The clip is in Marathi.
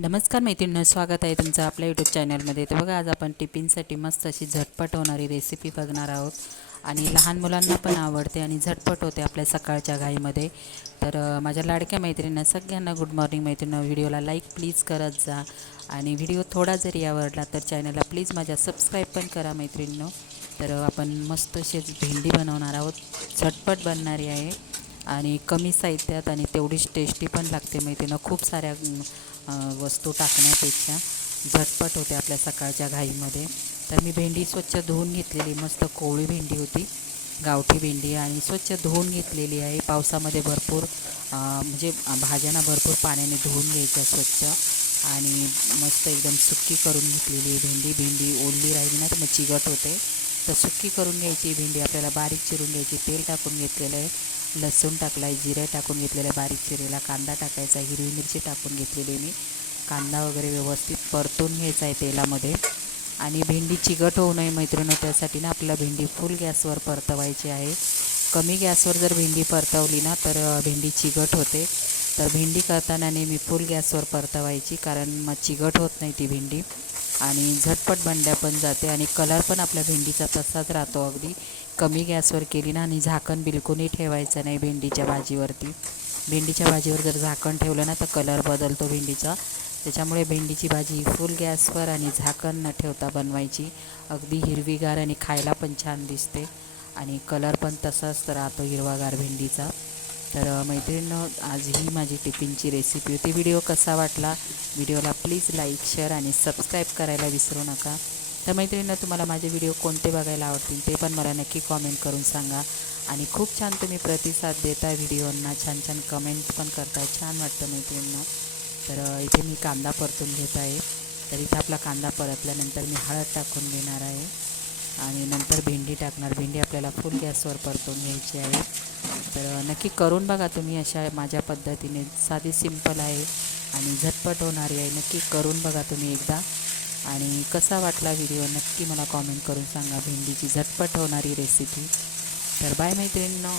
नमस्कार मैत्रिणींनो स्वागत आहे तुमचं आपल्या यूट्यूब चॅनलमध्ये तर बघा आज आपण टिफिनसाठी मस्त अशी झटपट होणारी रेसिपी बघणार आहोत. आणि लहान मुलांना पण आवडते आणि झटपट होते आपल्या सकाळच्या घाईमध्ये. तर माझ्या लाडक्या मैत्रिणींना सगळ्यांना गुड मॉर्निंग मैत्रिणींनो. व्हिडिओला लाईक प्लीज करत जा. आणि व्हिडिओ थोडा जरी आवडला तर चॅनलला प्लीज माझ्या सबस्क्राईब पण करा मैत्रिणींनो. तर आपण मस्त अशीच भेंडी बनवणार आहोत. झटपट बनणारी आहे. आणि कमी साहित्यात आणि तेवढीच टेस्टी पण लागते मैत्रिणीनं खूप साऱ्या वस्तू टाकण्यापेक्षा झटपट होते आपल्या सकाळच्या घाईमध्ये. तर मी भेंडी स्वच्छ धुवून घेतलेली मस्त कोवळी भेंडी होती गावठी भेंडी. आणि स्वच्छ धुवून घेतलेली आहे. पावसामध्ये भरपूर म्हणजे भाज्यांना भरपूर पाण्याने धुवून घ्यायच्या स्वच्छ. आणि मस्त एकदम सुक्की करून घेतलेली आहे भेंडी. भेंडी ओढली राहिली ना तर मग चिगट होते. तर सुक्की करून घ्यायची भेंडी. आपल्याला बारीक चिरून घ्यायची तेल टाकून घेतलेलं आहे. लसूण टाकला आहे जिरे टाकून घेतलेलं बारीक चिरेला कांदा टाकायचा आहे हिरवी मिरची टाकून घेतलेली आहे मी. कांदा वगैरे व्यवस्थित परतून घ्यायचा आहे तेलामध्ये. आणि भेंडी चिकट होऊ नये मैत्रिणी त्यासाठी ना आपल्याला भेंडी फुल गॅसवर परतवायची आहे. कमी गॅसवर जर भेंडी परतवली ना तर भेंडी चिकट होते. तर भेंडी करताना नेहमी फुल गॅसवर परतवायची कारण मग चिकट होत नाही ती भेंडी. आणि झटपट बंड्या पण जाते आणि कलर पण आपल्या भेंडीचा तसाच राहतो अगदी. कमी गॅसवर केली ना आणि झाकण बिलकुलही ठेवायचं नाही भेंडीच्या भाजीवरती. भेंडीच्या भाजीवर जर झाकण ठेवलं ना तर कलर बदलतो भेंडीचा. त्याच्यामुळे भेंडीची भाजी फुल गॅसवर आणि झाकण न ठेवता बनवायची. अगदी हिरवीगार आणि खायला पण छान दिसते. आणि कलर पण तसाच राहतो हिरवागार भेंडीचा. तर अ, मैत्रिणींनो आज ही माझी टिफिनची रेसिपी होती. व्हिडिओ कसा वाटला? व्हिडिओला प्लीज लाईक शेअर आणि सबस्क्राईब करायला विसरू नका. तर मैत्रिणींनो तुम्हाला माझे व्हिडिओ कोणते बघायला आवडतील ते पण मला नक्की कॉमेंट करून सांगा. आणि खूप छान तुम्ही प्रतिसाद देता व्हिडिओंना. छान छान कमेंट पण करताय. छान वाटतं मैत्रिणींना. तर इथे मी कांदा परतून घेत आहे. तर इथे आपला कांदा परतल्यानंतर मी हळद टाकून घेणार आहे. आणि नंतर भेंडी टाकणार. भेंडी आपल्याला फुल गॅसवर परतून घ्यायची आहे. तर नक्की करून बघा तुम्ही अशा माझ्या पद्धतीने. साधी सिंपल आहे आणि झटपट होणारी आहे. नक्की करून बघा तुम्ही एकदा. आणि कसा वाटला व्हिडिओ नक्की मला कॉमेंट करून सांगा. भेंडीची झटपट होणारी रेसिपी. तर बाय मैत्रिणींनो.